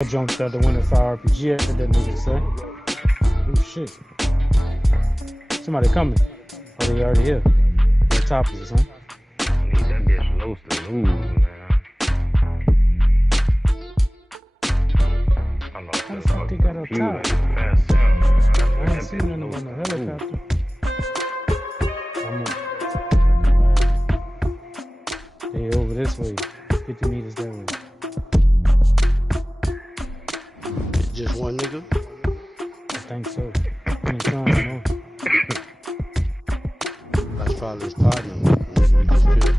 I jumped out the window for RPG at that nigga say. Oh shit. Somebody coming. Oh, they already here. They're topless, huh? I need that bitch low to lose, man. I lost How the that fuck they got up computer. top? Fast sound, man. I ain't seen none of them on the helicopter. They over this way. 50 meters that way. Just one nigga? I think so. I ain't trying to know. That's probably his partner. Nigga we just killed.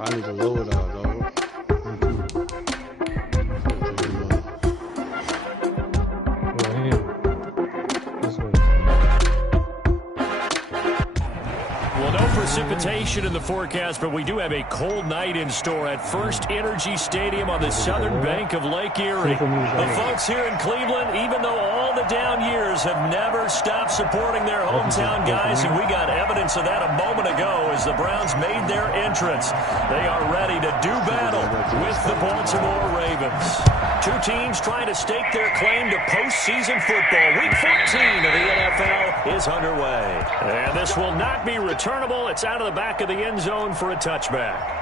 I need to lower it out, dog. Well, no precipitation in the forecast, but we do have a cold night in store at First Energy Stadium on the southern bank of Lake Erie. The folks here in Cleveland, even though all the down years have never stopped supporting their hometown guys, and we got evidence of that a moment ago as the Browns made their entrance. They are ready to do battle with the Baltimore Ravens. Two teams trying to stake their claim to postseason football. Week 14 of the NFL is underway. And this will not be returnable. It's out of the back of the end zone for a touchback.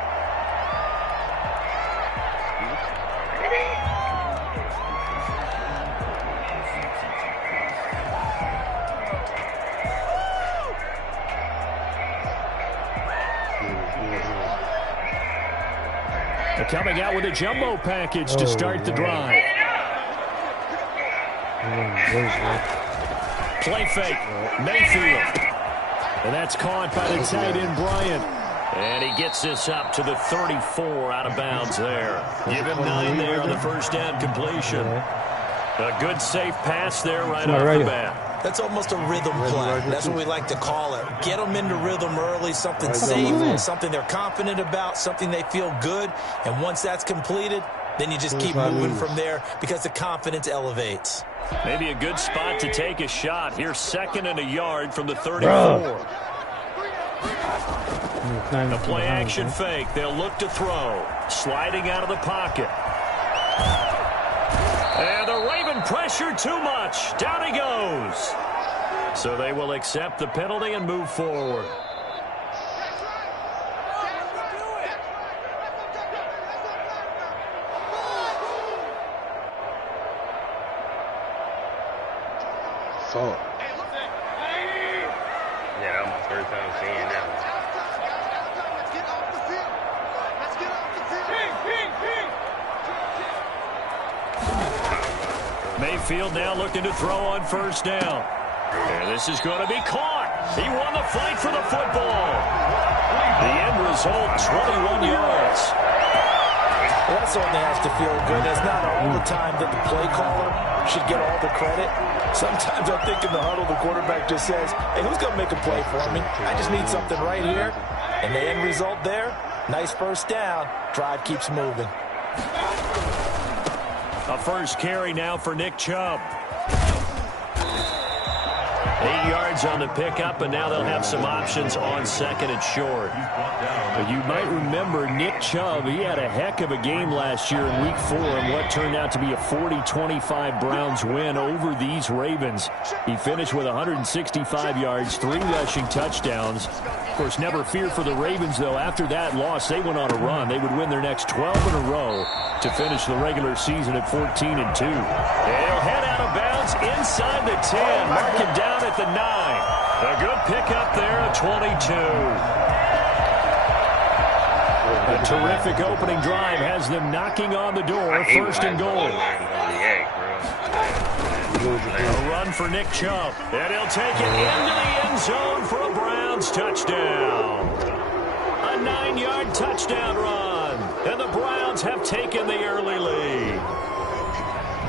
They're coming out with a jumbo package to start the drive. Play fake. Mayfield. And that's caught by the tight end, Bryant. And he gets this up to the 34 out of bounds there. Give him 9 there on the first down completion. A good safe pass there right off the bat. That's almost a rhythm play. That's what we like to call it. Get them into rhythm early, something safe, something they're confident about, something they feel good. And once that's completed, then you just keep moving from there because the confidence elevates. Maybe a good spot to take a shot. Here's 2nd and a yard from the 34. The play action fake. They'll look to throw. Sliding out of the pocket. And the Raven pressure too much. Down he goes. So they will accept the penalty and move forward. Fuck. Yeah, that was my first time seeing that one. Mayfield now looking to throw on first down. And this is going to be caught. He won the fight for the football. The end result, 21 yards. Well, that certainly has to feel good. It's not all the time that the play caller should get all the credit. Sometimes I think in the huddle, the quarterback just says, hey, who's going to make a play for me? I just need something right here. And the end result there, nice first down. Drive keeps moving. A first carry now for Nick Chubb. 8 yards on the pickup, and now they'll have some options on 2nd and short. But you might remember Nick Chubb, he had a heck of a game last year in Week 4 in what turned out to be a 40-25 Browns win over these Ravens. He finished with 165 yards, 3 rushing touchdowns. Of course, never fear for the Ravens, though. After that loss, they went on a run. They would win their next 12 in a row to finish the regular season at 14-2. They'll head out of bounds inside the 10. Mark it down at the 9. A good pickup there at 22. A terrific opening drive has them knocking on the door. First and goal. A run for Nick Chubb. And he'll take it into the end zone for a Browns touchdown. A 9-yard touchdown run. And the Browns have taken the early lead.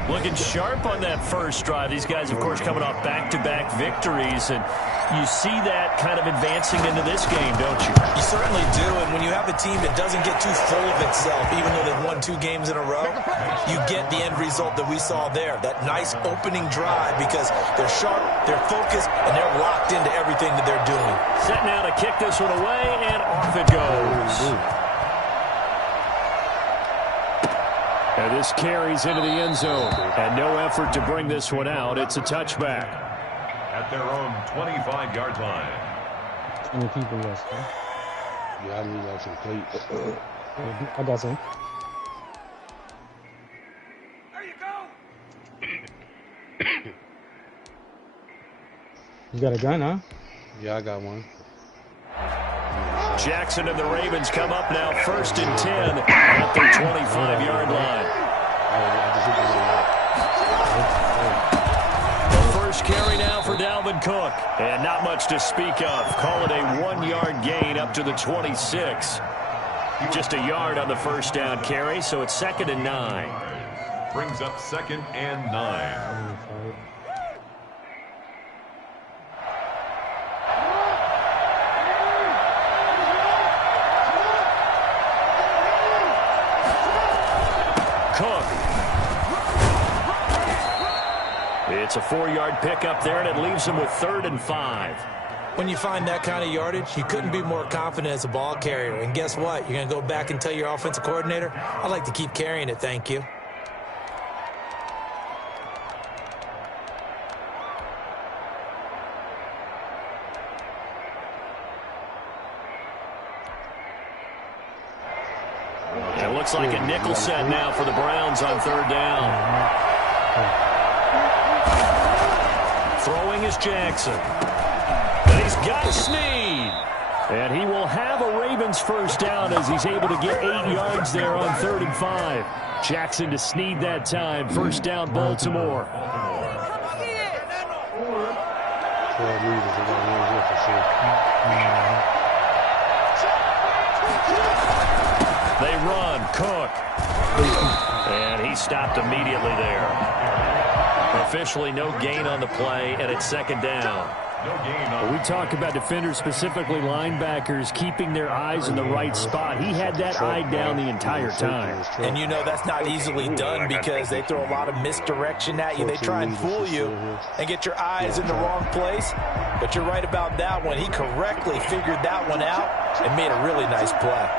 Looking sharp on that first drive. These guys, of course, coming off back-to-back victories, and you see that kind of advancing into this game, don't you? You certainly do, and when you have a team that doesn't get too full of itself, even though they've won 2 games in a row, you get the end result that we saw there, that nice opening drive, because they're sharp, they're focused, and they're locked into everything that they're doing. Set now to kick this one away, and off it goes. And this carries into the end zone, and no effort to bring this one out. It's a touchback. At their own 25-yard line. 20 people less. Huh? Yeah, I need like some plates. I got some. You got a gun, huh? Yeah, I got one. Jackson and the Ravens come up now 1st and 10 at their 25-yard line. The first carry now for Dalvin Cook. And not much to speak of. Call it a 1-yard gain up to the 26. Just a yard on the first down carry, so it's 2nd and 9. Brings up 2nd and 9. Cook. It's a 4-yard pickup there, and it leaves him with 3rd and 5. When you find that kind of yardage, you couldn't be more confident as a ball carrier. And guess what? You're going to go back and tell your offensive coordinator, I'd like to keep carrying it, thank you. It looks like a nickel set now for the Browns on 3rd down. Throwing is Jackson. And he's got Snead. And he will have a Ravens first down as he's able to get 8 yards there on 3rd and 5. Jackson to Snead that time. First down, Baltimore. 12 meters. I got one here for sure. They run. Cook. And he stopped immediately there. Officially no gain on the play, and it's 2nd down. We talk about defenders, specifically linebackers, keeping their eyes in the right spot. He had that eye down the entire time. And you know that's not easily done because they throw a lot of misdirection at you. They try and fool you and get your eyes in the wrong place. But you're right about that one. He correctly figured that one out and made a really nice play.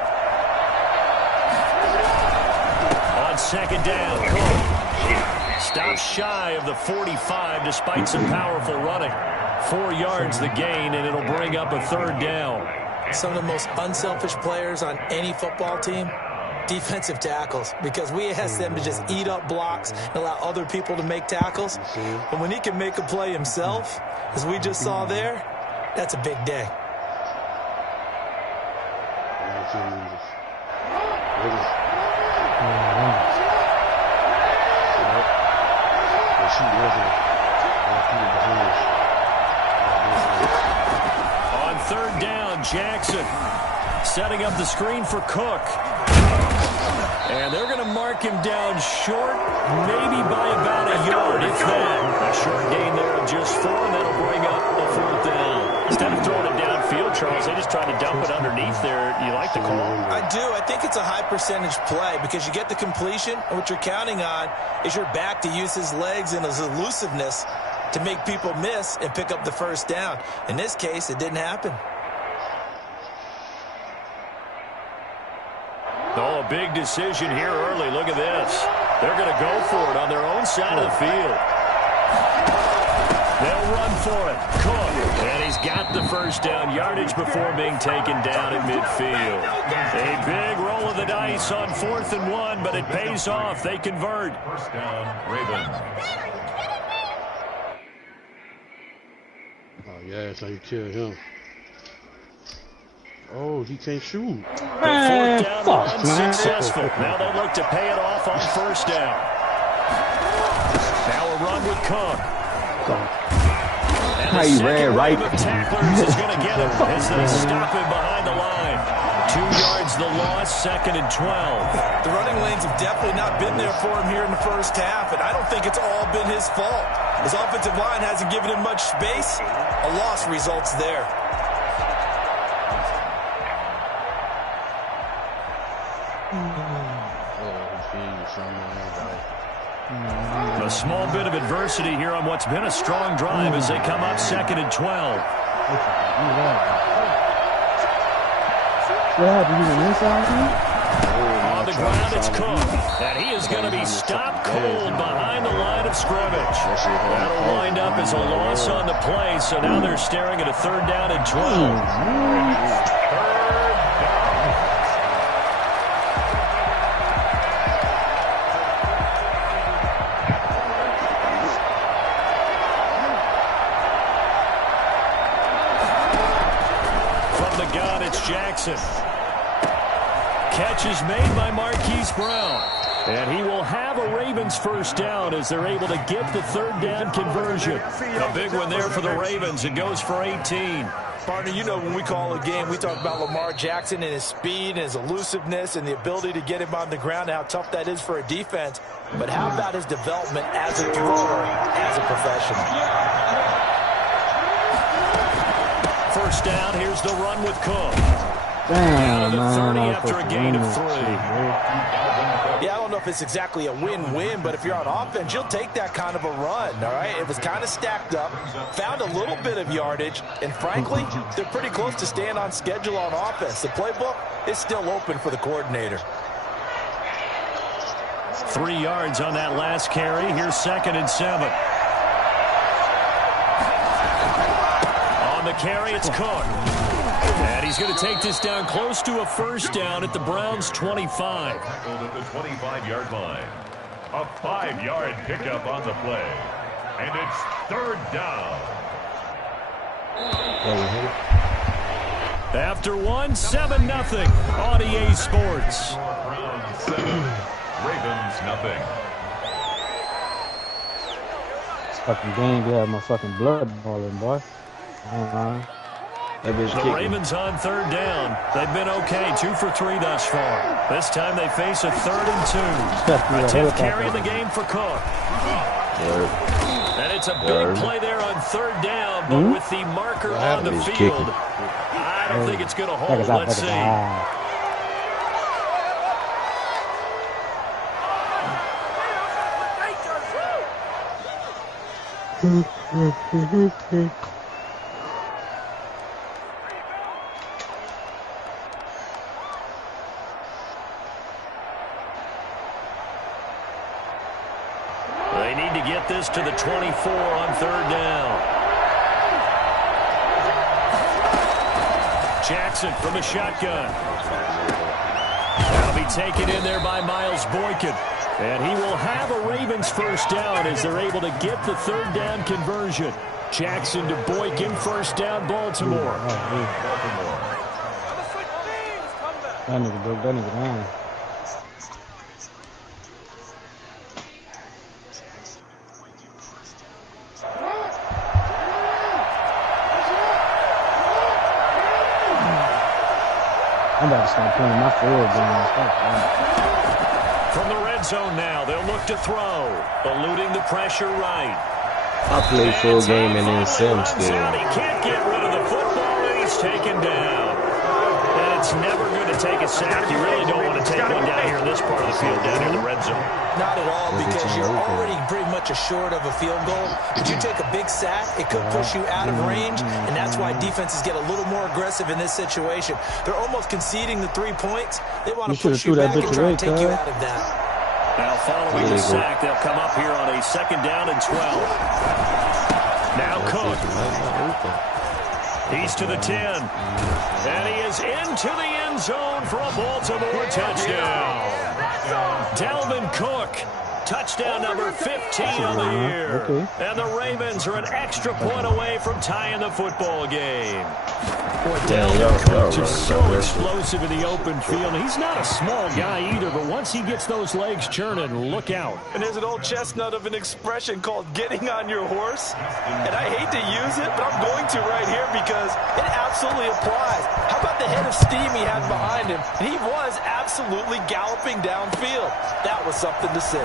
On 2nd down, Cook stops shy of the 45 despite some powerful running. 4 yards the gain, and it'll bring up a 3rd down. Some of the most unselfish players on any football team, defensive tackles, because we ask them to just eat up blocks and allow other people to make tackles. And when he can make a play himself, as we just saw there, that's a big day. 19 meters. On 3rd down, Jackson setting up the screen for Cook. And they're going to mark him down short, maybe by about a yard, if that. A short gain there of just 4, and that'll bring up a 4th down. Instead of throwing it downfield, Charles, they just tried to dump it underneath there. You like the call? I do. I think it's a high percentage play because you get the completion, and what you're counting on is your back to use his legs and his elusiveness to make people miss and pick up the first down. In this case, it didn't happen. Oh, a big decision here early. Look at this. They're going to go for it on their own side of the field. They'll run for it. Cook. And he's got the first down yardage before being taken down at midfield. A big roll of the dice on 4th and 1, but it pays off. They convert. First down, Ravens. Oh, yeah, so you killed him. Oh, he can't shoot. Man, 4th down fuck, run man. successful. Now they look to pay it off on 1st down. Now a run with Cook. And the second wave of tacklers is going to get him as they stop him behind the line. 2 yards the loss, 2nd and 12. The running lanes have definitely not been there for him here in the first half, and I don't think it's all been his fault. His offensive line hasn't given him much space. A loss results there. A small bit of adversity here on what's been a strong drive as they come up 2nd and 12. On the ground, it's Cook. And he is going to be stopped cold behind the line of scrimmage. That'll wind up as a loss on the play, so now they're staring at a 3rd down and 12. Jackson. Catch is made by Marquise Brown. And he will have a Ravens 1st down as they're able to get the 3rd down conversion. A big one there for the Ravens. It goes for 18. Partner, you know when we call a game, we talk about Lamar Jackson and his speed and his elusiveness and the ability to get him on the ground and how tough that is for a defense. But how about his development as a thrower, as a professional? 1st down, here's the run with Cook. Damn, the 30 man, after a gain of 3. Yeah, I don't know if it's exactly a win-win, but if you're on offense, you'll take that kind of a run, all right? It was kind of stacked up, found a little bit of yardage, and frankly, they're pretty close to staying on schedule on offense. The playbook is still open for the coordinator. 3 yards on that last carry. Here's 2nd and 7. On the carry, it's Cook. And he's going to take this down close to a 1st down at the Browns' 25. At the 25-yard line. A 5-yard pickup on the play. And it's 3rd down. After 1, 7-0 on EA Sports. Browns 7, Ravens nothing. This fucking game, you have my fucking blood boiling, boy. The Ravens on 3rd down. They've been okay, 2 for 3 thus far. This time they face a 3rd and 2. A 10th carry in the game for Cook. And it's a big play there on 3rd down, but with the marker on the field, I don't think it's going to hold. Let's see. They need to get this to the 24 on 3rd down. Jackson from a shotgun. That'll be taken in there by Miles Boykin. And he will have a Ravens 1st down as they're able to get the 3rd down conversion. Jackson to Boykin, 1st down, Baltimore. That nigga broke that nigga down. I'm about to start playing my forward games. From the red zone now, they'll look to throw. Eluding the pressure right. I played full game and then Sim still. He can't get rid of the football, and he's taken down. And it's never good to take a sack. You really don't want to take one down here in this part of the field, down near the red zone. Not at all, because you're already pretty much assured of a field goal. If you take a big sack, it could push you out of range, and that's why defenses get a little more aggressive in this situation. They're almost conceding the 3 points. They want to push you back and try to take you out of that. Now following the sack, they'll come up here on a 2nd down and 12. Now Cook. He's to the 10. And he is into the end zone for a Baltimore touchdown. Dalvin Cook Touchdown number 15 on the year. Okay. And the Ravens are an extra point away from tying the football game. Boy, Yeah, Dell, y'all coach is running so that explosive in the open field. He's not a small guy either, but once he gets those legs churning, look out. And there's an old chestnut of an expression called getting on your horse. And I hate to use it, but I'm going to right here because it absolutely applies. How about the head of steam he had behind him? And he was absolutely galloping downfield. That was something to see.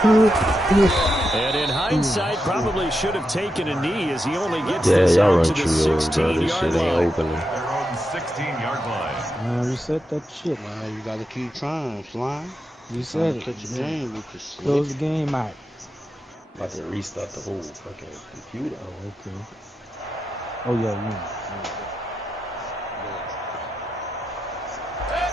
And in hindsight, probably should have taken a knee as he only gets Yeah, this y'all out run to the trios, bro. This 16-yard shit line. ain't opening. Their own 16-yard line. Reset that shit. Man, you gotta keep trying, Slime. Reset it. Catch a game with your Close slick. the game out. About to restart the whole fucking computer. Okay. Oh, yeah.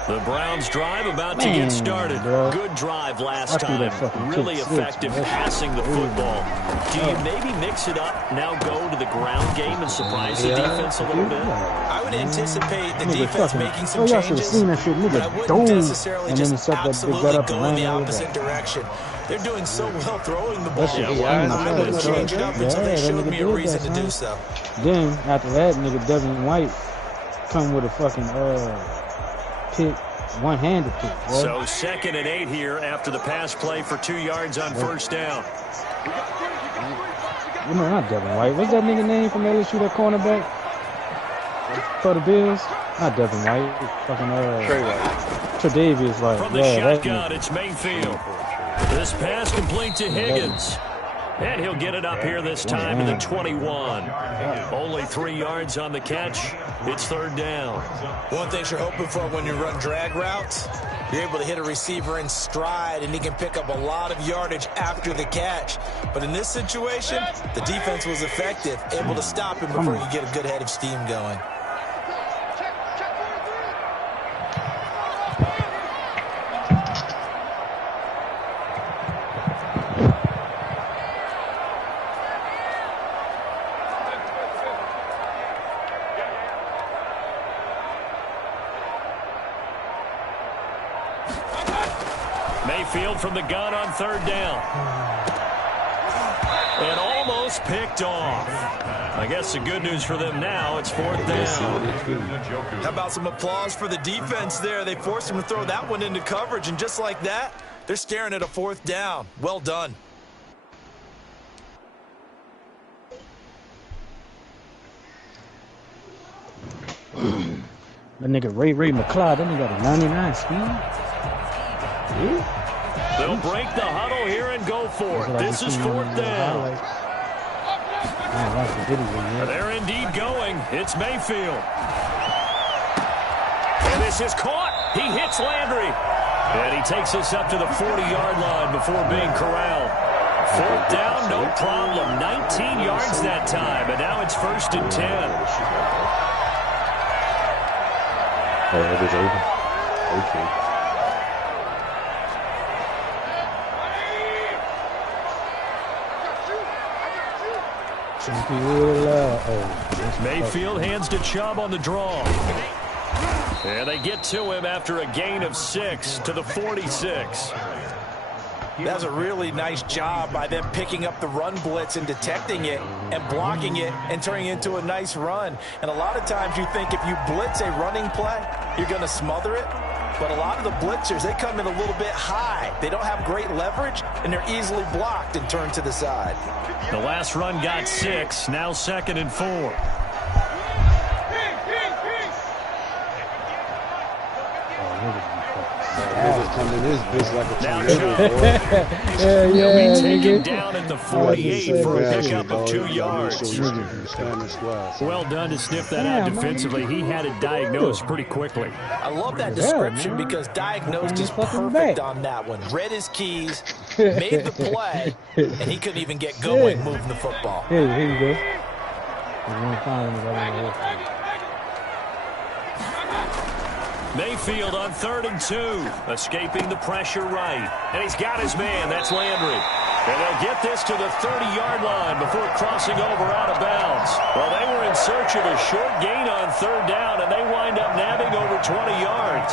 The Browns drive about to Man, get started. bro. Good drive last I threw time. that fucking Really kick effective six, man. passing the football. Do you Oh. maybe mix it up, now go to the ground game and surprise the defense a little bit? I would anticipate the Nigga defense fucking- making some oh, y'all should've changes, seen that shit. but I Nigga wouldn't dove, necessarily and then just except that big absolutely gut up go and in the ran over opposite that. direction. They're doing so well throwing the ball. That shit was Yeah, clean, I bro. wouldn't change it up until Yeah, they that showed nigga me a did reason that, to do son. so. Then, after that, nigga Devin White come with a fucking, pick, one-handed pick, bro. So 2nd and 8 here after the pass play for 2 yards on first down. You know, not Devin White. What's that nigga name from LSU, that cornerback? For the Bills? Not Devin White. Fucking, Tre'Davious, like, From the yeah, that shotgun, nigga. it's Mayfield. This pass complete to Higgins. And he'll get it up here this time to the 21. Only 3 yards on the catch. It's 3rd down. One thing you're hoping for when you run drag routes, you're able to hit a receiver in stride, and he can pick up a lot of yardage after the catch. But in this situation, the defense was effective, able to stop him before you get a good head of steam going. Mayfield from the gun on 3rd down. And almost picked off. I guess the good news for them now, it's 4th down. How about some applause for the defense there? They forced him to throw that one into coverage, and just like that, they're staring at a 4th down. Well done. That nigga Ray McCloud, that nigga got a 99 speed. They'll break the huddle here and go for it. This is 4th down. They're indeed going. It's Mayfield. And this is caught. He hits Landry. And he takes us up to the 40-yard line before being corralled. 4th down, no problem. 19 yards that time. And now it's 1st and 10. Oh, it is over. Okay. Mayfield hands to Chubb on the draw. And they get to him after a gain of 6 to the 46. That's a really nice job by them picking up the run blitz and detecting it and blocking it and turning it into a nice run. And a lot of times you think if you blitz a running play, you're going to smother it. But a lot of the blitzers, they come in a little bit high. They don't have great leverage, and they're easily blocked and turned to the side. The last run got 6, now 2nd and 4. Niggas come in this bitch like a Now tornado, boy. They'll be taken nigga. down at the 48 for a pickup of 2 yards. Well, Well done to sniff that out defensively. He had it diagnosed pretty quickly. I love that Yeah, description man. because diagnosed is Fucking perfect back. on that one. Read his keys, made the play, and he couldn't even get going moving the football. Here you go. You're gonna find him right over there. Mayfield on 3rd and 2, escaping the pressure right. And he's got his man, that's Landry. And they'll get this to the 30-yard line before crossing over out of bounds. Well, they were in search of a short gain on 3rd down, and they wind up nabbing over 20 yards.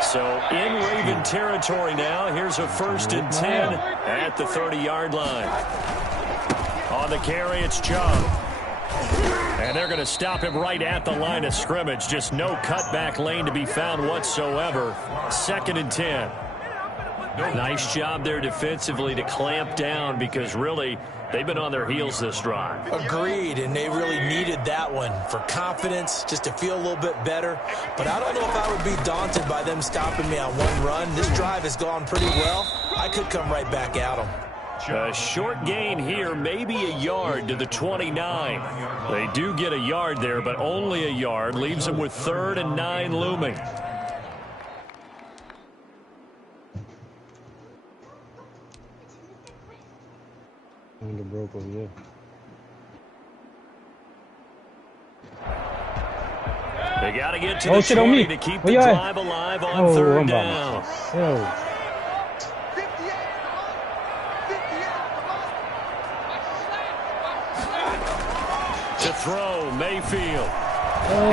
So in Raven territory now. Here's a 1st and 10 at the 30-yard line. On the carry, it's Chubb. And they're going to stop him right at the line of scrimmage. Just no cutback lane to be found whatsoever. 2nd and 10. Nice job there defensively to clamp down because really they've been on their heels this drive. Agreed, and they really needed that one for confidence, just to feel a little bit better. But I don't know if I would be daunted by them stopping me on one run. This drive has gone pretty well. I could come right back at them. A short gain here, maybe a yard to the 29. They do get a yard there, but only a yard. Leaves them with 3rd and 9 looming. Broke over here. They got to get to the 20 to keep the drive alive on 3rd down. To throw, Mayfield.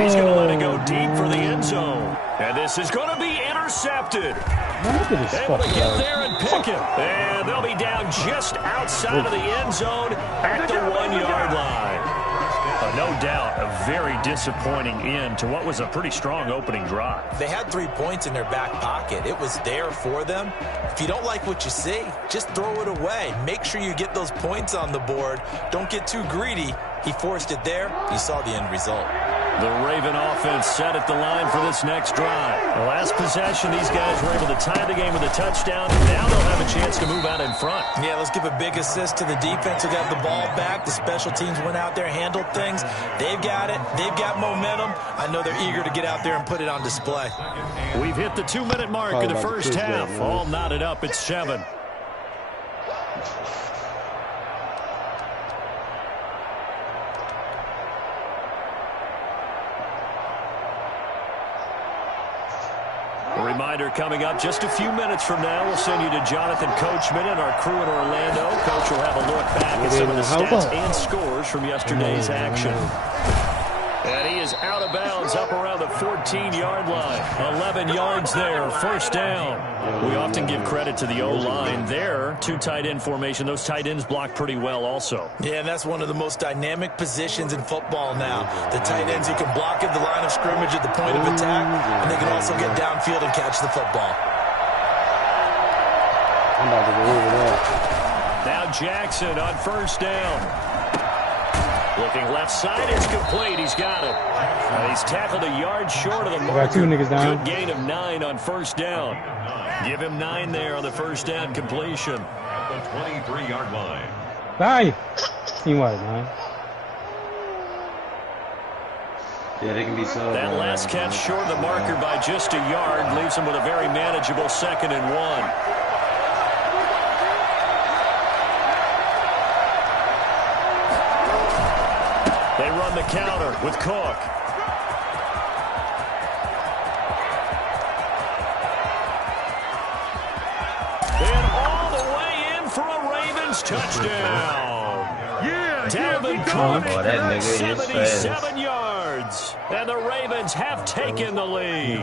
He's going to let it go deep for the end zone. And this is going to be intercepted. Able to get there and pick him. And they'll be down just outside of the end zone at the 1-yard line. No doubt a very disappointing end to what was a pretty strong opening drive. They had 3 points in their back pocket. It was there for them. If you don't like what you see, just throw it away. Make sure you get those points on the board. Don't get too greedy. He forced it there. You saw the end result. The Raven offense set at the line for this next drive. The last possession, these guys were able to tie the game with a touchdown. Now they'll have a chance to move out in front. Yeah, let's give a big assist to the defense who got the ball back. The special teams went out there, handled things. They've got it. They've got momentum. I know they're eager to get out there and put it on display. We've hit the 2-minute mark in the first half. All knotted up at 7. A reminder coming up just a few minutes from now. We'll send you to Jonathan Coachman and our crew in Orlando. Coach will have a look back at some of the stats and scores from yesterday's action. And he is out of bounds up around the 14-yard line. 11 yards there, 1st down. We often give credit to the O-line there. 2 tight end formation. Those tight ends block pretty well also. Yeah, and that's one of the most dynamic positions in football now. The tight ends who can block at the line of scrimmage at the point of attack, and they can also get downfield and catch the football. I'm about to go over that. Now Jackson on 1st down. Looking left side, it's complete. He's got it. He's tackled a yard short of the mark. 2 niggas down. Good gain of 9 on 1st down. Give him 9 there on the 1st down completion. At the 23-yard line. Bye. Team wide, man. Yeah, they can be so. That last catch short of the marker by just a yard leaves him with a very manageable 2nd and 1. They run the counter with Cook. And all the way in for a Ravens touchdown. Yeah, Dalvin Cook, 77 yards. And the Ravens have taken the lead.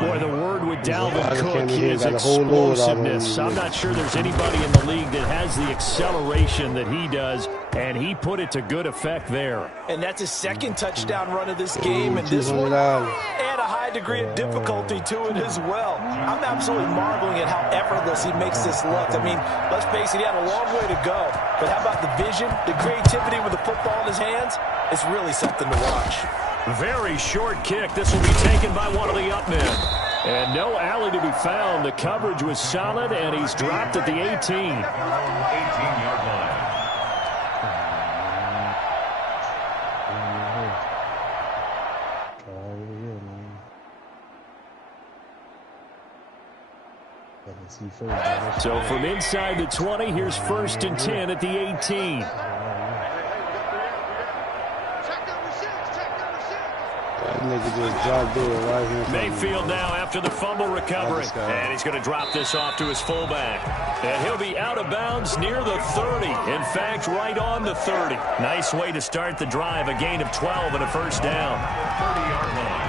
Boy, the word with Dalvin Cook is explosiveness. I'm not sure there's anybody in the league that has the acceleration that he does, and he put it to good effect there. And that's his 2nd touchdown run of this game, and this one add a high degree of difficulty to it as well. I'm absolutely marveling at how effortless he makes this look. I mean, let's face it, he had a long way to go. But how about the vision, the creativity with the football in his hands? It's really something to watch. Very short kick. This will be taken by one of the up men. And no alley to be found. The coverage was solid, and he's dropped at the 18. 18-yard line. So from inside the 20, here's 1st and 10 at the 18. Mayfield now after the fumble recovery. And he's going to drop this off to his fullback. And he'll be out of bounds near the 30. In fact, right on the 30. Nice way to start the drive. A gain of 12 and a 1st down. 30-yard line.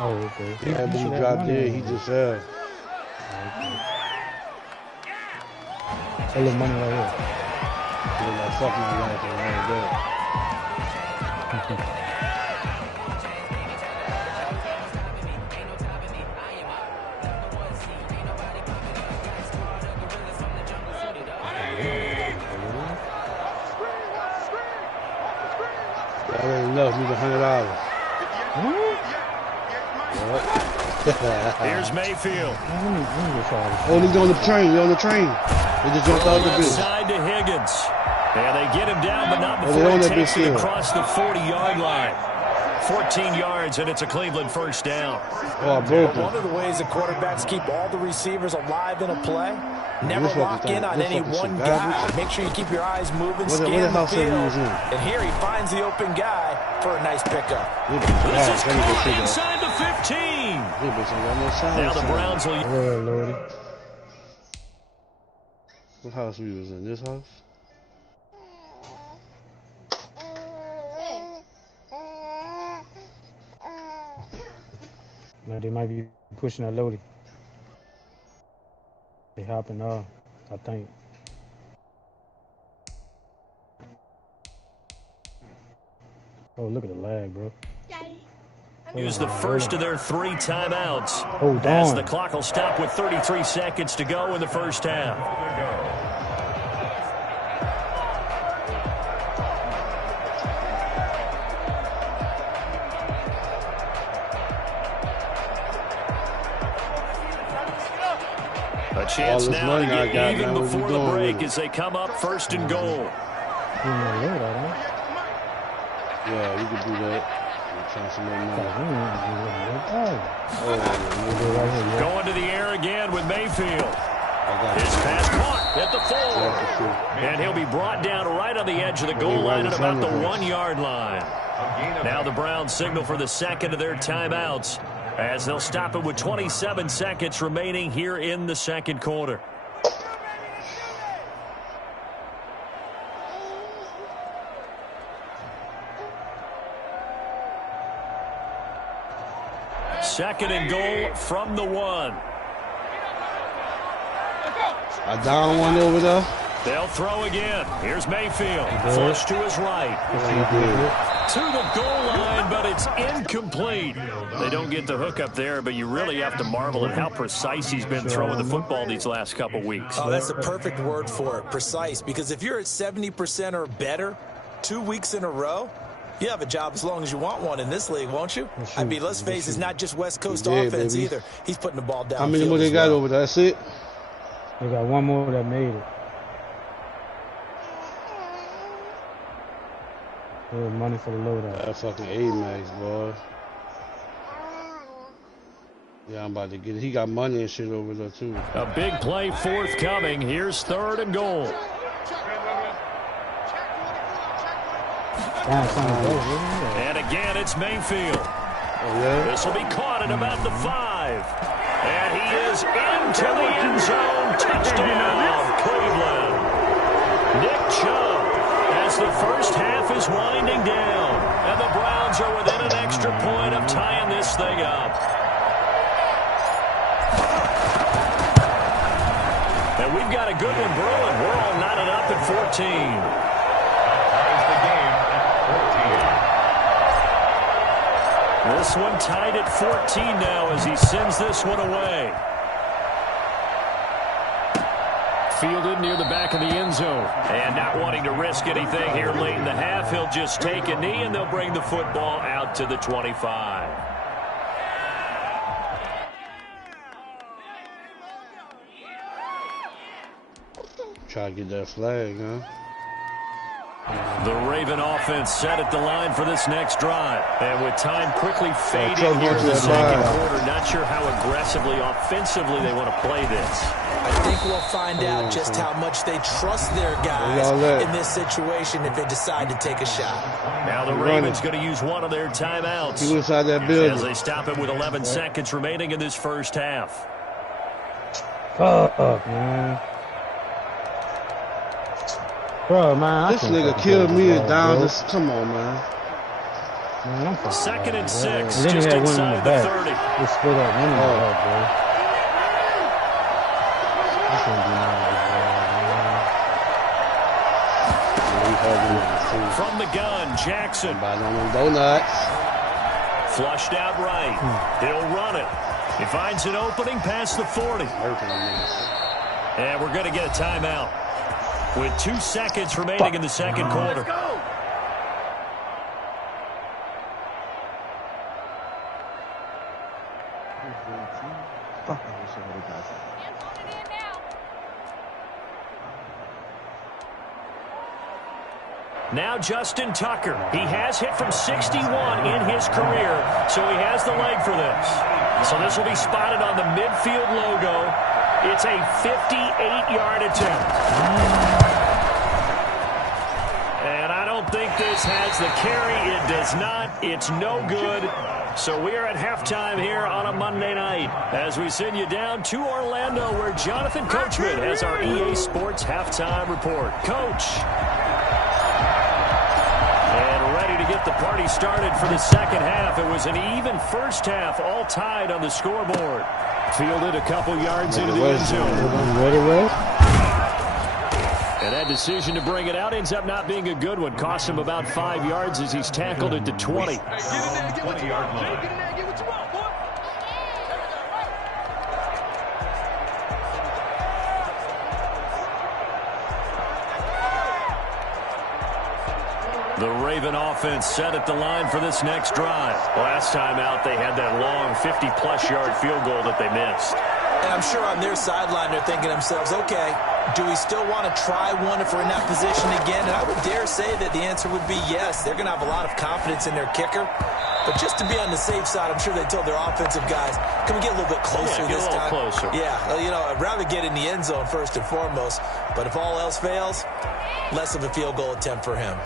Oh, okay. Yeah, but he dropped there. He just fell. A little money right here. He was like, fuck my life and right there. That ain't enough. Need $100. Here's Mayfield. Oh, he's on the train. He's on the train. They just jumped out the bitch. Side to Higgins. And they get him down, but not Oh, before they he own that takes bitch it here. across the 40-yard line. 14 yards, and it's a Cleveland first down. Oh, I broke him. One of the ways that quarterbacks keep all the receivers alive in a play, never this fucking lock in thing- on this any fucking one shit guy. garbage. Make sure you keep your eyes moving, What the scan the hell said he field. was in? And here he finds the open guy for a nice pickup. This is caught inside the 15. Now the Browns will... Well, Lordy. What house we was in? This house? Now they might be pushing that Lodi. They hopping off, I think. Oh, look at the lag, bro. Use the first of their 3 timeouts. Hold As on. the clock will stop with 33 seconds to go in the first half. A chance All this now to money I get got, even man, what we before the doing break with it? as they come up first and goal. Yeah, we could do that. We're trying some more money. Going to the air again with Mayfield. I got His it. pass caught at the 4. That's the truth. And he'll be brought down right on the edge of the goal line at about the 1-yard line. Now the Browns signal for the second of their timeouts as they'll stop it with 27 seconds remaining here in the second quarter. Second and goal from the 1. I down one over there. They'll throw again. Here's Mayfield. Flush to his right. To the goal line, but it's incomplete. They don't get the hook up there, but you really have to marvel at how precise he's been throwing the football these last couple weeks. Oh, that's the perfect word for it, precise. Because if you're at 70% or better 2 weeks in a row, you have a job as long as you want one in this league, won't you? I mean, let's face it, it's not just West Coast offense baby. either. He's putting the ball down. How many more they got over there? That's it? They got one more that made it. There's money for the loadout. That fucking A-Max, boy. Yeah, I'm about to get it. He got money and shit over there, too. A big play forthcoming. Here's third and goal. And again, it's Mayfield. Oh, yeah? This will be caught at about the 5. And he is into the end zone. Touchdown, Cleveland. Nick Chubb, as the first half is winding down. And the Browns are within an extra point of tying this thing up. And we've got a good one brewing. We're all knotted up at 14. This one tied at 14 now as he sends this one away. Fielded near the back of the end zone. And not wanting to risk anything here late in the half, he'll just take a knee and they'll bring the football out to the 25. Try to get that flag, huh? The Raven offense set at the line for this next drive. And with time quickly fading Chubb here goes in to the that second drive. quarter, not sure how aggressively, offensively they want to play this. I think we'll find out just how much they trust their guys in this situation if they decide to take a shot. Now the Ravens going to use one of their timeouts He inside that as building. they stop it with 11 seconds remaining in this first half. Fuck, man. Bro, man. This nigga killed me and down this. Come on, man. Man, I'm fucking 2nd and 6, and then just he had one in inside the the back. 30. They split up one in the back, bro. I can't do nothing with that, man. From the gun, Jackson. Somebody on them donuts. Flushed out right. He'll run it. He finds an opening past the 40. And we're going to get a timeout with 2 seconds remaining in the second quarter. Fuck, I wish I would've got that. Now Justin Tucker. He has hit from 61 in his career, so he has the leg for this. So this will be spotted on the midfield logo. It's a 58-yard attempt. And I don't think this has the carry. It does not. It's no good. So we are at halftime here on a Monday night as we send you down to Orlando where Jonathan Coachman has our EA Sports halftime report. Coach. And ready to get the party started for the second half. It was an even first half, all tied on the scoreboard. Fielded a couple yards into the end zone. Ready, Wes? And that decision to bring it out ends up not being a good one. Cost him about 5 yards as he's tackled it to 20. 20-yard line. The Raven offense set at the line for this next drive. Last time out, they had that long 50-plus yard field goal that they missed. And I'm sure on their sideline they're thinking to themselves, okay, do we still want to try one if we're in that position again? And I would dare say that the answer would be yes. They're going to have a lot of confidence in their kicker. But just to be on the safe side, I'm sure they told their offensive guys, can we get a little bit closer this time? Closer. Yeah, you know, I'd rather get in the end zone first and foremost. But if all else fails, less of a field goal attempt for him.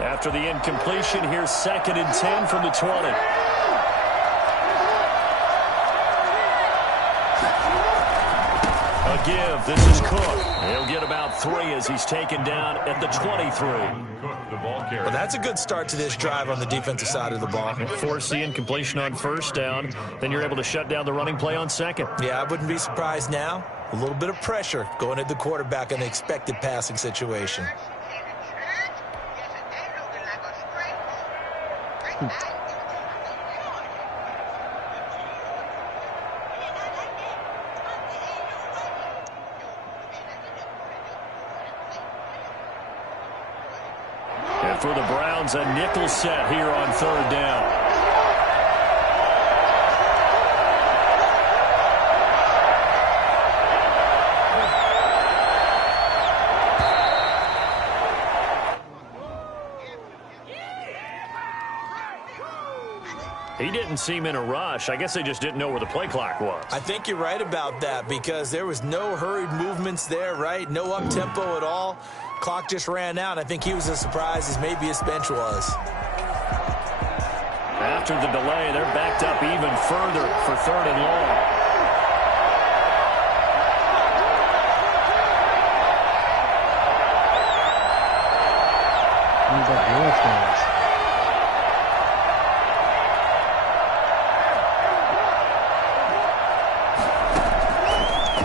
After the incompletion, here's 2nd and 10 from the 20. A give. This is Cook. He'll get about 3 as he's taken down at the 23. Cook, the ball carrier. Well, that's a good start to this drive on the defensive side of the ball. Force the incompletion on first down. Then you're able to shut down the running play on second. Yeah, I wouldn't be surprised now. A little bit of pressure going at the quarterback in the expected passing situation. And for the Browns, a nickel set here on 3rd down. He didn't seem in a rush. I guess they just didn't know where the play clock was. I think you're right about that because there was no hurried movements there, right? No up-tempo at all. Clock just ran out. I think he was as surprised as maybe his bench was. After the delay, they're backed up even further for 3rd and long.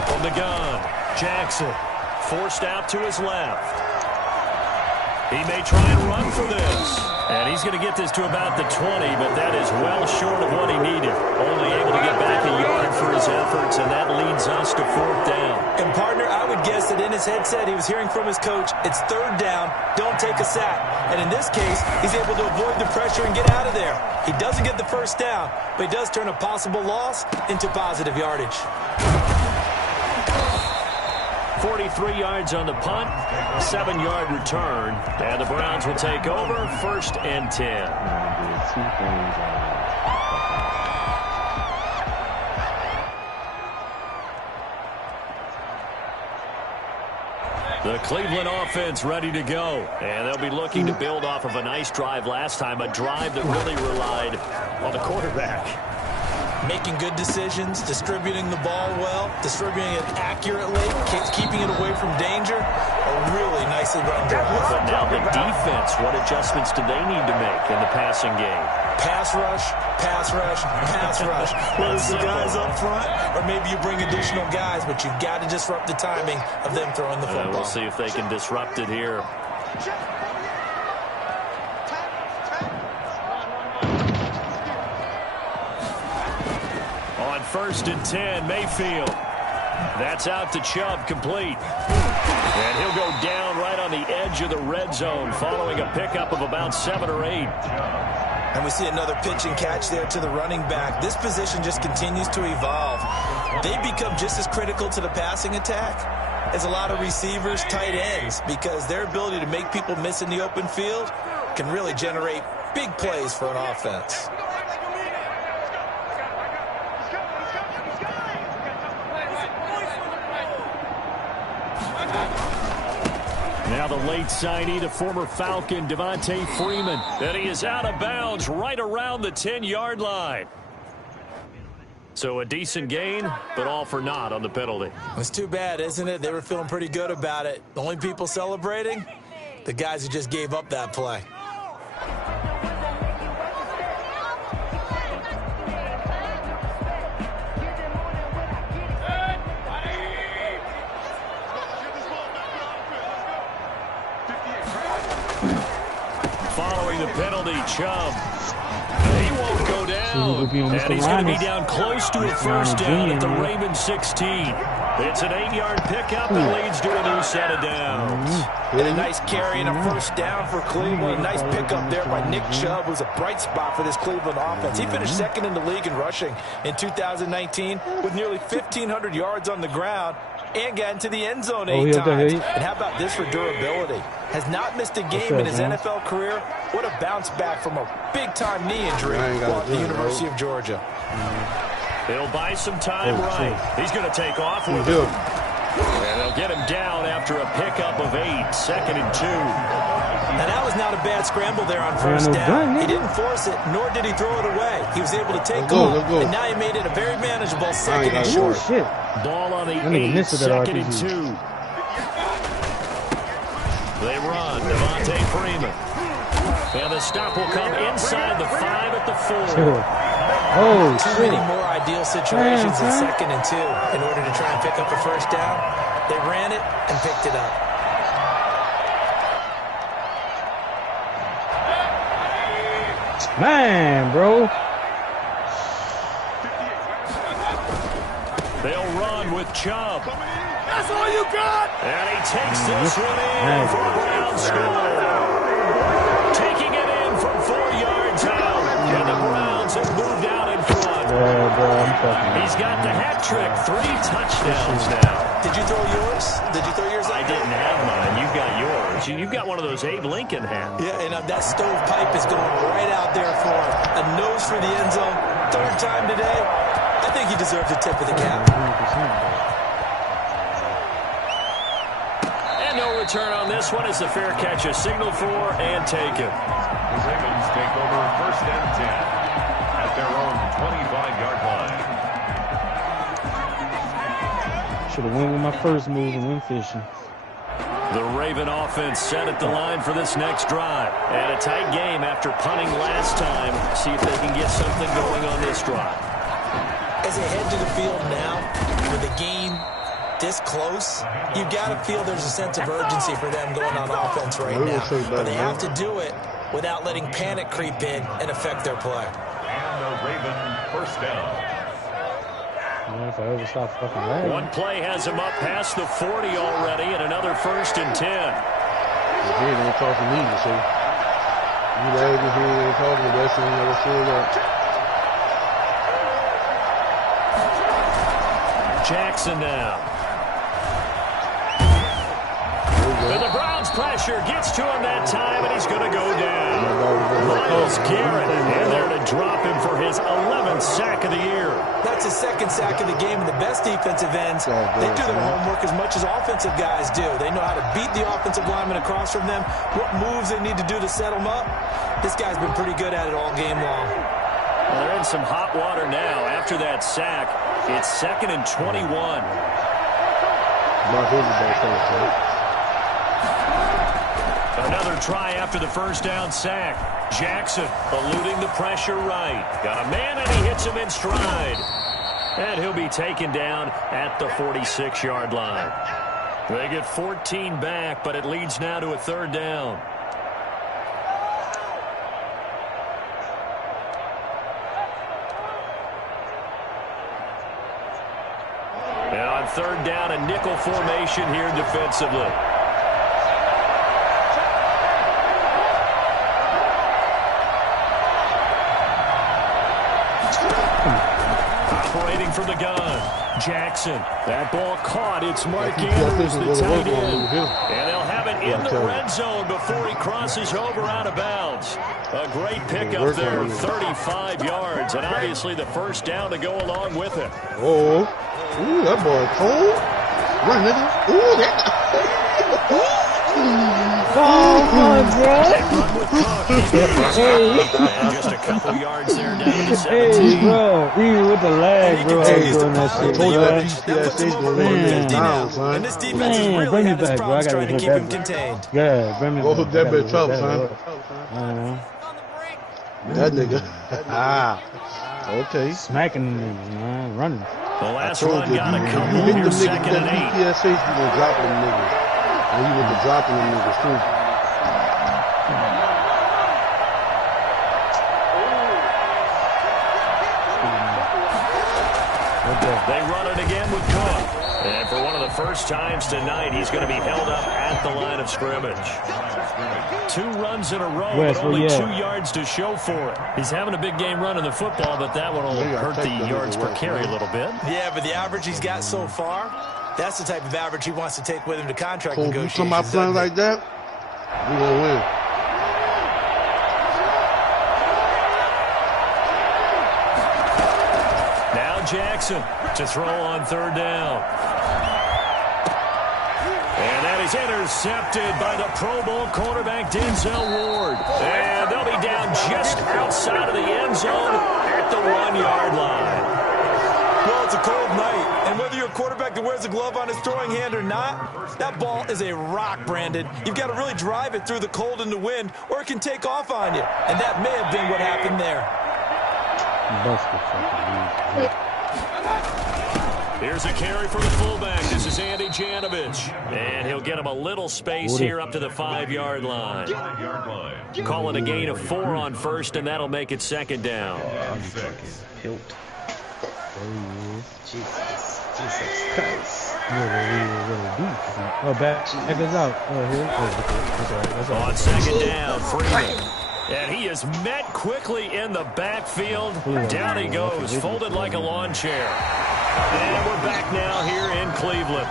From the gun, Jackson forced out to his left. He may try and run for this. And he's going to get this to about the 20, but that is well short of what he needed. Only able to get back a yard for his efforts, and that leads us to 4th down. And, partner, I would guess that in his headset he was hearing from his coach, it's 3rd down, don't take a sack. And in this case, he's able to avoid the pressure and get out of there. He doesn't get the first down, but he does turn a possible loss into positive yardage. 43 yards on the punt, 7-yard return, and the Browns will take over 1st and 10. The Cleveland offense ready to go, and they'll be looking to build off of a nice drive last time, a drive that really relied on the quarterback. making good decisions, distributing the ball well, distributing it accurately, keeping it away from danger. A really nicely run drive. But now the defense, what adjustments do they need to make in the passing game? Pass rush, pass rush, pass rush. Whether it's the guys up front or maybe you bring additional guys, but you've got to disrupt the timing of them throwing the football. We'll see if they can disrupt it here. On 1st and 10, Mayfield. That's out to Chubb, complete. And he'll go down right on the edge of the red zone following a pickup of about 7 or 8. And we see another pitch and catch there to the running back. This position just continues to evolve. They become just as critical to the passing attack as a lot of receivers, tight ends, because their ability to make people miss in the open field can really generate big plays for an offense. Now the late signee, the former Falcon, Devontae Freeman. And he is out of bounds right around the 10-yard line. So a decent gain, but all for naught on the penalty. It's too bad, isn't it? They were feeling pretty good about it. The only people celebrating, the guys who just gave up that play. Following the penalty, Chubb. He won't go down. And he's going to be down close to a first down at the Raymond 16. It's an 8-yard pickup that leads to a new set of downs. And a nice carry and a first down for Cleveland. Nice pickup there by Nick Chubb, who's a bright spot for this Cleveland offense. He finished second in the league in rushing in 2019 with nearly 1,500 yards on the ground and got into the end zone 8 times. And how about this for durability? Has not missed a game in his NFL career. What a bounce back from a big-time knee injury while at the University of Georgia. He'll buy some time right. He's going to take off with him. And they'll get him down after a pickup of 8, 2nd and 2. Now, that was not a bad scramble there on first down. He didn't force it, nor did he throw it away. He was able to take off, and now he made it a very manageable 2nd and short. Ball on the 8, 2nd and 2. They run. Devontae Freeman. And the stop will come inside the 5 at the 4. Too many more ideal situations in 2nd and 2 in order to try and pick up a first down. They ran it and picked it up. Man, bro. They'll run with Chubb. That's all you got. And he takes this one in for a Brown score. Taking it in from 4 yards out. And the Browns have moved out in front. He's got the hat trick. 3 touchdowns now. Did you throw yours? Did you throw yours? I didn't have mine. You've got yours. You've got one of those Abe Lincoln hats. Yeah, and that stovepipe is going right out there for a nose for the end zone. 3rd time today. I think he deserves a tip of the cap. And no return on this one. It's a fair catch, a signal for and taken. The Ravens take over 1st and 10 at their own 25-yard line. Should have went with my first move and went fishing. The Raven offense set at the line for this next drive. And a tight game after punting last time. See if they can get something going on this drive. As they head to the field now, with the game this close, you've got to feel there's a sense of urgency for them going on offense right now. But they have to do it without letting panic creep in and affect their play. And the Raven first down. Yeah, if I ever stop fucking laughing. One play has him up past the 40 already, and another 1st and 10. He ain't talking to me, you see. You lagging, he ain't talking to us, and never sure that. Jackson now. And the Browns pressure gets to him that time, and he's going to go down. Myles Garrett in there to drop him for his 11th sack of the year. That's his 2nd sack of the game, and the best defensive ends, they do their homework as much as offensive guys do. They know how to beat the offensive lineman across from them, what moves they need to do to set them up. This guy's been pretty good at it all game long. Well, they're in some hot water now. After that sack, it's 2nd and 21. Another try after the first down sack. Jackson eluding the pressure right. Got a man, and he hits him in stride. And he'll be taken down at the 46-yard line. They get 14 back, but it leads now to a 3rd down. And on 3rd down, a nickel formation here defensively. Operating from the gun, Jackson. That ball caught. It's Mark Andrews, the tight end. And they'll have it in the red zone before he crosses over out of bounds. A great pickup there, 35 yards, and obviously the first down to go along with it. Oh, ooh, that boy cold. Run, nigga. Ooh, that. And just a couple yards there down to 17. Hey, bro. Even with the lag, bro. I was doing that shit. Man, bring me back, bro. I gotta hit that. Yeah, bring me back. Go hook that bitch up, son. That nigga. Okay. Smacking the niggas, man. Running. The last run got a couple you hit here, them 2nd niggas, and 8. PSAs, you gonna drop them niggas. And you went to dropping them niggas, too. They run it again with Cook. And for one of the first times tonight, he's going to be held up at the line of scrimmage. 2 runs in a row, but only 2 yards to show for it. He's having a big game running the football, but that one will hurt the yards per carry a little bit. Yeah, but the average he's got so far, that's the type of average he wants to take with him to contract So negotiations. if you come out playing like that, we gonna win. Jackson to throw on 3rd down. And that is intercepted by the Pro Bowl quarterback Denzel Ward. And they'll be down just outside of the end zone at the 1-yard line. Well, it's a cold night, and whether you're a quarterback that wears a glove on his throwing hand or not, that ball is a rock, Brandon. You've got to really drive it through the cold and the wind, or it can take off on you. And that may have been what happened there. Here's a carry for the fullback. This is Andy Janovich. And he'll get him a little space here up to the 5-yard line. Call it a gain of 4 on 1st, and that'll make it 2nd down. Jesus Christ. Oh, back is out. On 2nd down, Freeman. And he is met quickly in the backfield. Down he goes, folded like a lawn chair. And we're back now here in Cleveland.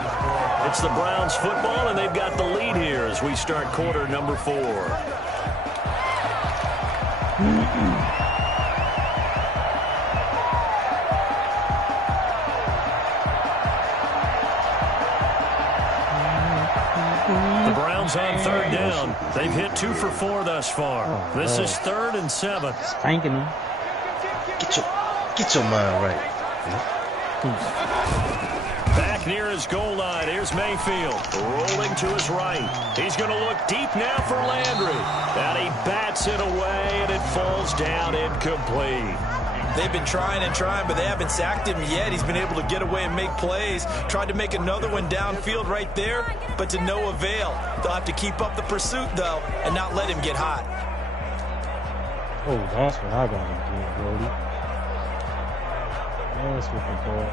It's the Browns football, and they've got the lead here as we start quarter number 4. The Browns on 3rd down. They've hit 2 for 4 thus far. This is 3rd and 7. Spanking him. Get your mind right. Back near his goal line. Here's Mayfield rolling to his right. He's going to look deep now for Landry. And he bats it away, and it falls down incomplete. They've been trying and trying, but they haven't sacked him yet. He's been able to get away and make plays. Tried to make another one downfield right there, but to no avail. They'll have to keep up the pursuit, though, and not let him get hot. Oh, that's what I got to get, Brody. That's what the boy I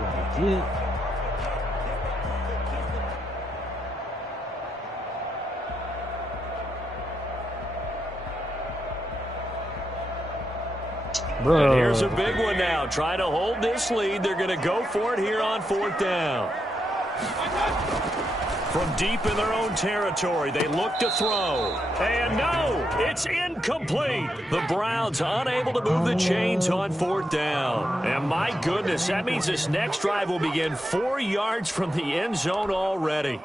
got to get. And here's a big one now. Trying to hold this lead. They're going to go for it here on 4th down. From deep in their own territory, they look to throw. And no, it's incomplete. The Browns unable to move the chains on 4th down. And my goodness, that means this next drive will begin 4 yards from the end zone already.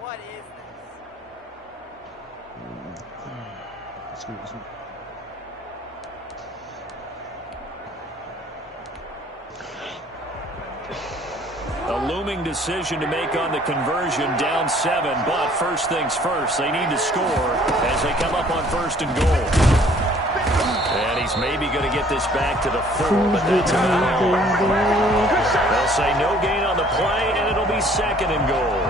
What is this? A looming decision to make on the conversion, down 7. But first things first, they need to score as they come up on 1st and goal. And he's maybe going to get this back to the 4, but that's not all. They'll say no gain on the play, and it'll be 2nd and goal.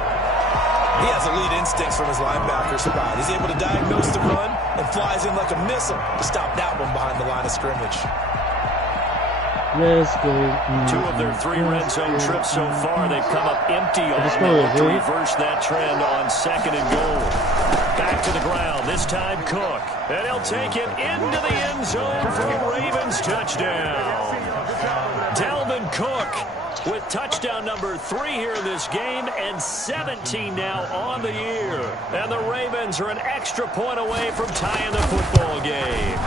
He has elite instincts from his linebacker spot. He's able to diagnose the run and flies in like a missile to stop that one behind the line of scrimmage. Let's go. 2 of their 3 red zone trips so far. They've come up empty on them to reverse that trend on 2nd and goal. Back to the ground, this time Cook. And he'll take it into the end zone for a Ravens touchdown. Dalvin Cook with touchdown number 3 here in this game and 17 now on the year. And the Ravens are an extra point away from tying the football game.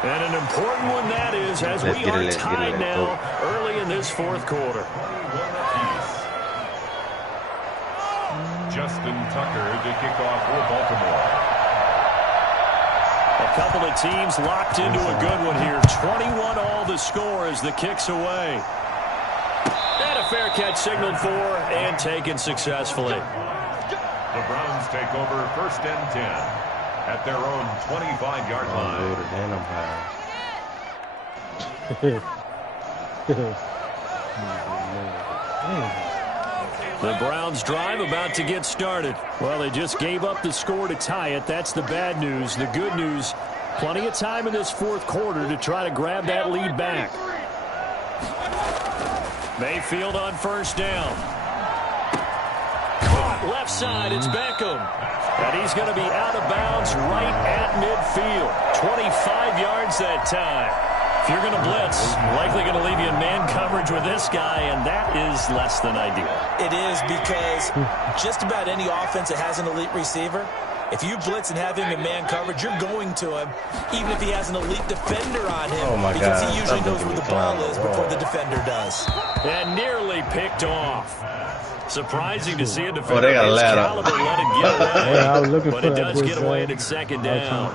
And an important one that is, as we are tied now early in this 4th quarter. Justin Tucker to kick off for Baltimore. A couple of teams locked into a good one here. 21 all to score as the kick's away. And a fair catch signaled for and taken successfully. The Browns take over 1st and 10 at their own 25-yard line. The Browns drive about to get started. Well, they just gave up the score to tie it. That's the bad news. The good news, plenty of time in this 4th quarter to try to grab that lead back. Mayfield on 1st down. Caught left side, it's Beckham. And he's going to be out of bounds right at midfield. 25 yards that time. If you're going to blitz, likely going to leave you in man coverage with this guy, and that is less than ideal. It is, because just about any offense that has an elite receiver, if you blitz and have him in man coverage, you're going to him, even if he has an elite defender on him, because he usually knows where the ball is before the defender does. And nearly picked off. Surprising to see a defender they got a ladder. caliber let it get away, Yeah, I was looking but for it that does blitz, get away at 2nd down.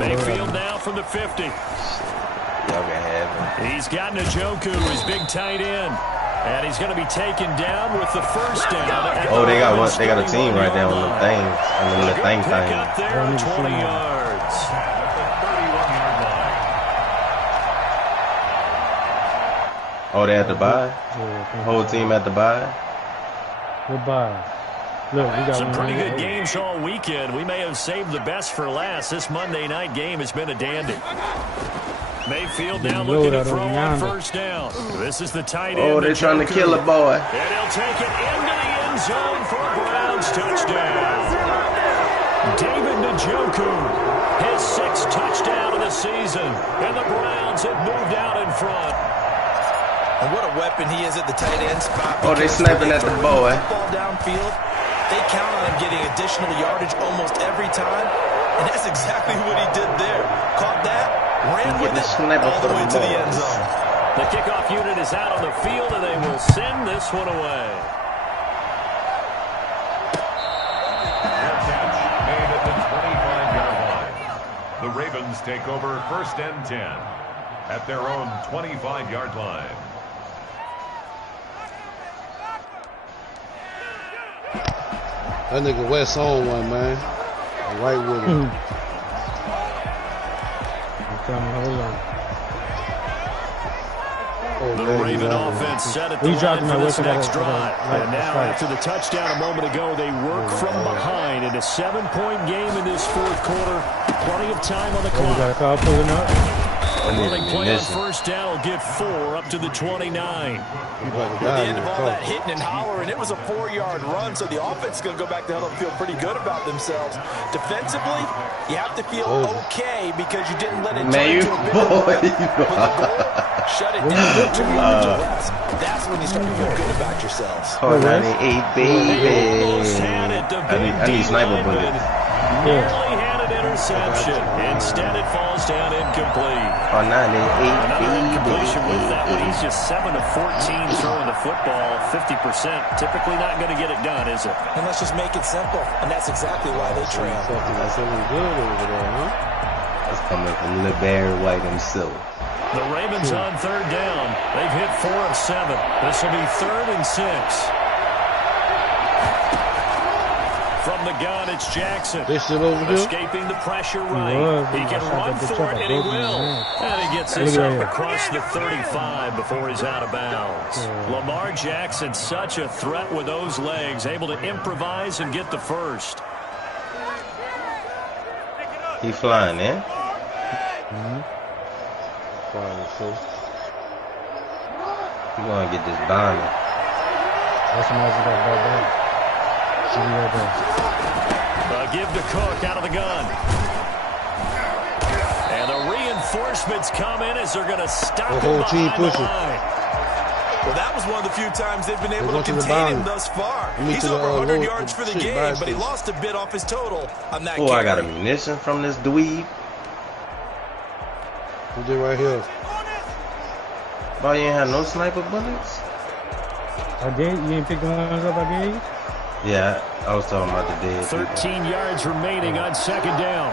Mayfield now from the 50. Y'all can have him. He's got Njoku, his big tight end. And he's going to be taken down with the 1st down. Oh, they got one. They got a team right there on the thing. On the little thing. Up there, 20 yards. Oh, they had to buy. Whole team had to buy. Goodbye. Look, we got some pretty right good games all weekend. We may have saved the best for last. This Monday night game has been a dandy. Mayfield now looking to throw on 1st down. This is the tight end. Oh, they're trying to kill a boy. And he'll take it into the end zone for a Browns touchdown. David Njoku, his 6th touchdown of the season. And the Browns have moved out in front. And what a weapon he is at the tight end spot. Oh, they're snapping at the boy. Ball downfield, they count on him getting additional yardage almost every time. And that's exactly what he did there. Caught that, ran with it all the way to the end zone. The kickoff unit is out on the field, and they will send this one away. Their catch made at the 25-yard line. The Ravens take over 1st and 10 at their own 25-yard line. That nigga West on one, man. Right with him. The Raven offense set at the line for this next drive. And now after the touchdown a moment ago, they work from behind in a 7-point game in this 4th quarter. Plenty of time on the clock. Got a call pulling up. Will they play on 1st down? Will get 4 up to the 29. At the end of all that hitting and hollering, it was a 4-yard run, so the offense is going to go back to huddle and feel pretty good about themselves. Defensively, you have to feel okay because you didn't let it turn into a big play. With the goal, shut it down, 2 yards or less. That's when you start to feel good about yourselves. Oh, 98, baby. Almost had it. The big I need sniper bullets. Nearly had it in interception. Instead, it falls down incomplete. On 98. Another incompletion with that one. He's just 7 of 14 throwing the football, 50%. Typically not going to get it done, is it? And let's just make it simple. And that's exactly why they trail. That's something good over there, huh? That's coming from LeBarry White himself. The Ravens on third down. They've hit 4 of 7. This will be 3rd and 6. From the gun, it's Jackson. They still over here? Escaping the pressure right. He can run for it, and he will. And he gets this up across the 35 before he's out of bounds. Lamar Jackson, such a threat with those legs, able to improvise and get the first. He flying, eh? You gonna get this bombing. That's some magic that ball back. Give to Cook out of the gun. And the reinforcements come in as they're going to stop the whole team pushing. Well, that was one of the few times they've been able to contain him thus far. He's over 100 yards for the game, but he lost a bit off his total on that carry. I got a munition from this dweeb. Who did right here? Boy, you ain't have no sniper bullets? I did? You ain't pick the ones up I gave you? Yeah, I was talking about the dead 13 people. yards remaining on 2nd down.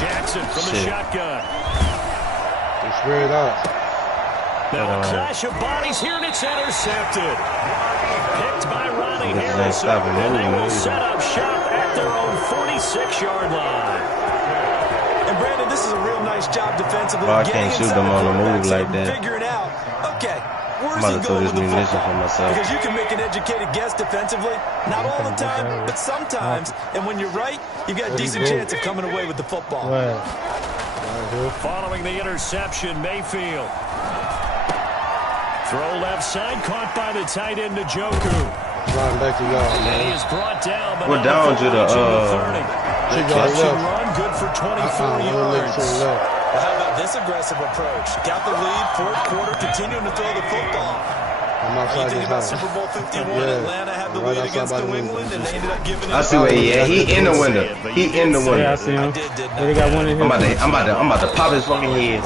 Jackson from the shotgun. They spread it out. Now a clash of bodies here, and it's intercepted. Picked by Ronnie Harrison, and they will set up shop at their own 46-yard line. And Brandon, this is a real nice job defensively. Well, I can't shoot them on the move like that. Figure it out. Okay, where's I'm he about to going throw this with the munition football? for myself. Because you can make an educated guess defensively. Not all the time, but sometimes. And when you're right, you've got a decent chance of coming away with the football. Following the interception, Mayfield. Throw left side, caught by the tight end, Njoku. Riding back to y'all, man. And he is brought down. We're down to the 30. The catch and run, good for 24 yards. Well, how about this aggressive approach? Got the lead, 4th quarter, continuing to throw the football. I'm outside you think about Super Bowl 51, Atlanta had the lead against New England, and they ended up giving it. I see where he at. He in the window. He in the window. Yeah, I see him. They got one in here. I'm about to pop his fucking head.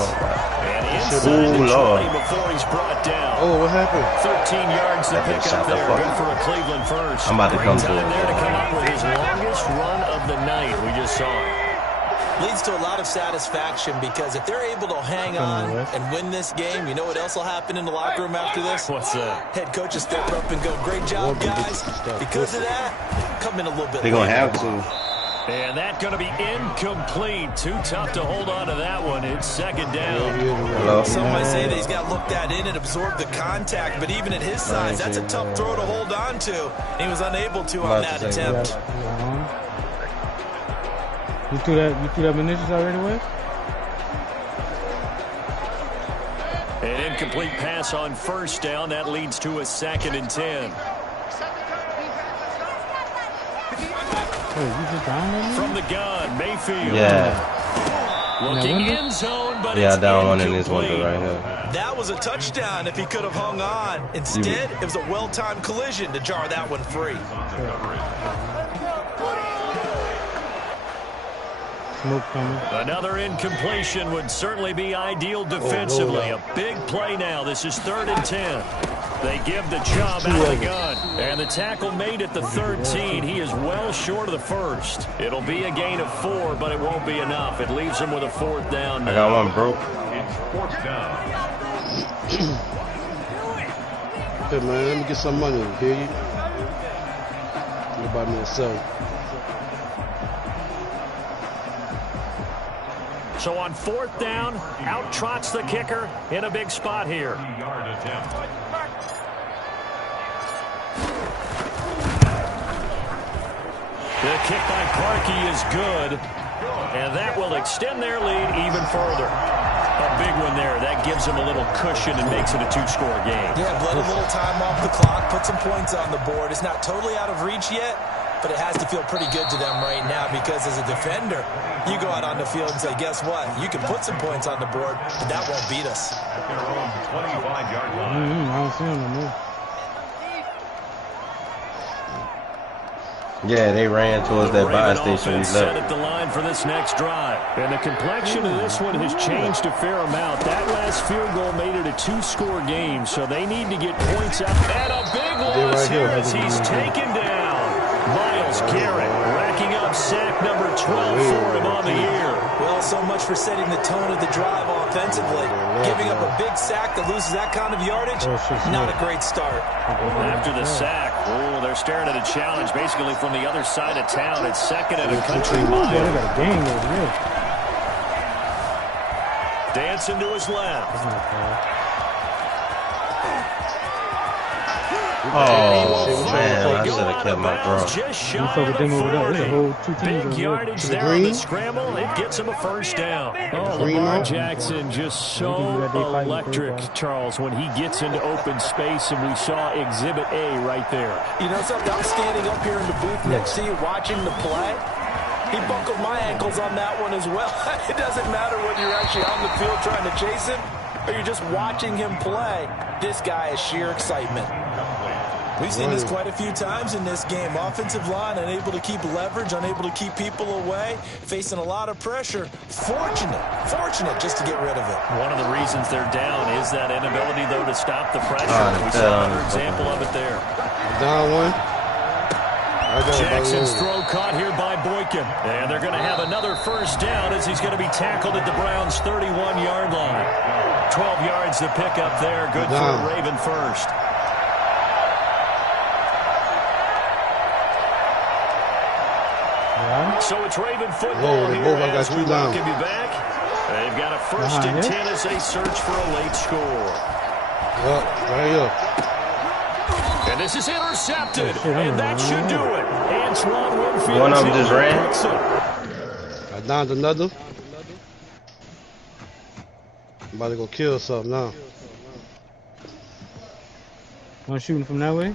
Ooh, Lord. Oh, what happened? 13 yards to pick up there. Good for a Cleveland first. I'm about to come through. There to come up with his longest run of the night. We just saw it. Leads to a lot of satisfaction because if they're able to hang on and win this game, you know what else will happen in the locker room after this? What's that? Head coach will step up and go, great job, guys. Because of that, come in a little bit They're going to later. have to. And that's going to be incomplete. Too tough to hold on to that one. It's 2nd down. Hello? Some might say that he's got looked at in and absorbed the contact, but even at his size, that's a tough throw to hold on to. He was unable to on that attempt. You threw that munitions already with? An incomplete pass on 1st down. That leads to a 2nd and 10. Wait, you just down there? From the gun, Mayfield. Yeah. Looking in zone, but yeah, it's down one in this window right here. That was a touchdown if he could have hung on. Instead, it was a well-timed collision to jar that one free. Smoke coming. Another incompletion would certainly be ideal defensively. A big play now. This is 3rd and 10. They give the Chubb out of the gun. And the tackle made at the 13. He is well short of the first. It'll be a gain of 4, but it won't be enough. It leaves him with a 4th down now. I got one, bro. It's 4th down. Hey, man, let me get some money. Hear you? About me to sell. So on 4th down, out trots the kicker in a big spot here. 3-yard attempt. The kick by Parkey is good, and that will extend their lead even further. A big one there. That gives them a little cushion and makes it a 2-score game. Yeah, let a little time off the clock, put some points on the board. It's not totally out of reach yet, but it has to feel pretty good to them right now because as a defender, you go out on the field and say, guess what? You can put some points on the board, but that won't beat us. At their own 25-yard line. I don't see him no more. Yeah, they ran towards that buy Raven station we offense set left. at the line for this next drive. And the complexion of this one has changed a fair amount. That last field goal made it a 2-score game, so they need to get points up. And a big loss here as he's taken down. Myles Garrett racking up sack number 12 for him on the year. Well, so much for setting the tone of the drive offensively. Giving up a big sack that loses that kind of yardage, not a great start. After the sack, they're staring at a challenge basically from the other side of town. It's second and a country mile. Yeah, they got a game over here. Dancing to his left. That's not bad. Oh, man, I should have kept my throw. Just You shy fuck of with the them over there. 40. There's a whole 2 teams Big over there. yardage there on the scramble. It gets him a first down. Oh, Lamar Jackson just so electric, Charles, when he gets into open space, and we saw Exhibit A right there. You know something? I'm standing up here in the booth next to you watching the play. He buckled my ankles on that one as well. It doesn't matter whether you're actually on the field trying to chase him or you're just watching him play. This guy is sheer excitement. We've seen this quite a few times in this game. Offensive line unable to keep leverage, unable to keep people away, facing a lot of pressure. Fortunate just to get rid of it. One of the reasons they're down is that inability, though, to stop the pressure. We saw another example of it there. Down one. Jackson's throw caught here by Boykin. And they're going to have another first down as he's going to be tackled at the Browns' 31-yard line. 12 yards to pick up there. Good for a Raven first. So it's Raven football here as we welcome you back. They've got a first and 10 as they search for a late score. Right here. And this is intercepted. And that should do it. Antoine Winfield. One of them just ran. I downed another. I'm about to go kill something now. One shooting from that way?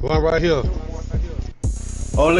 One right here. Oh, look.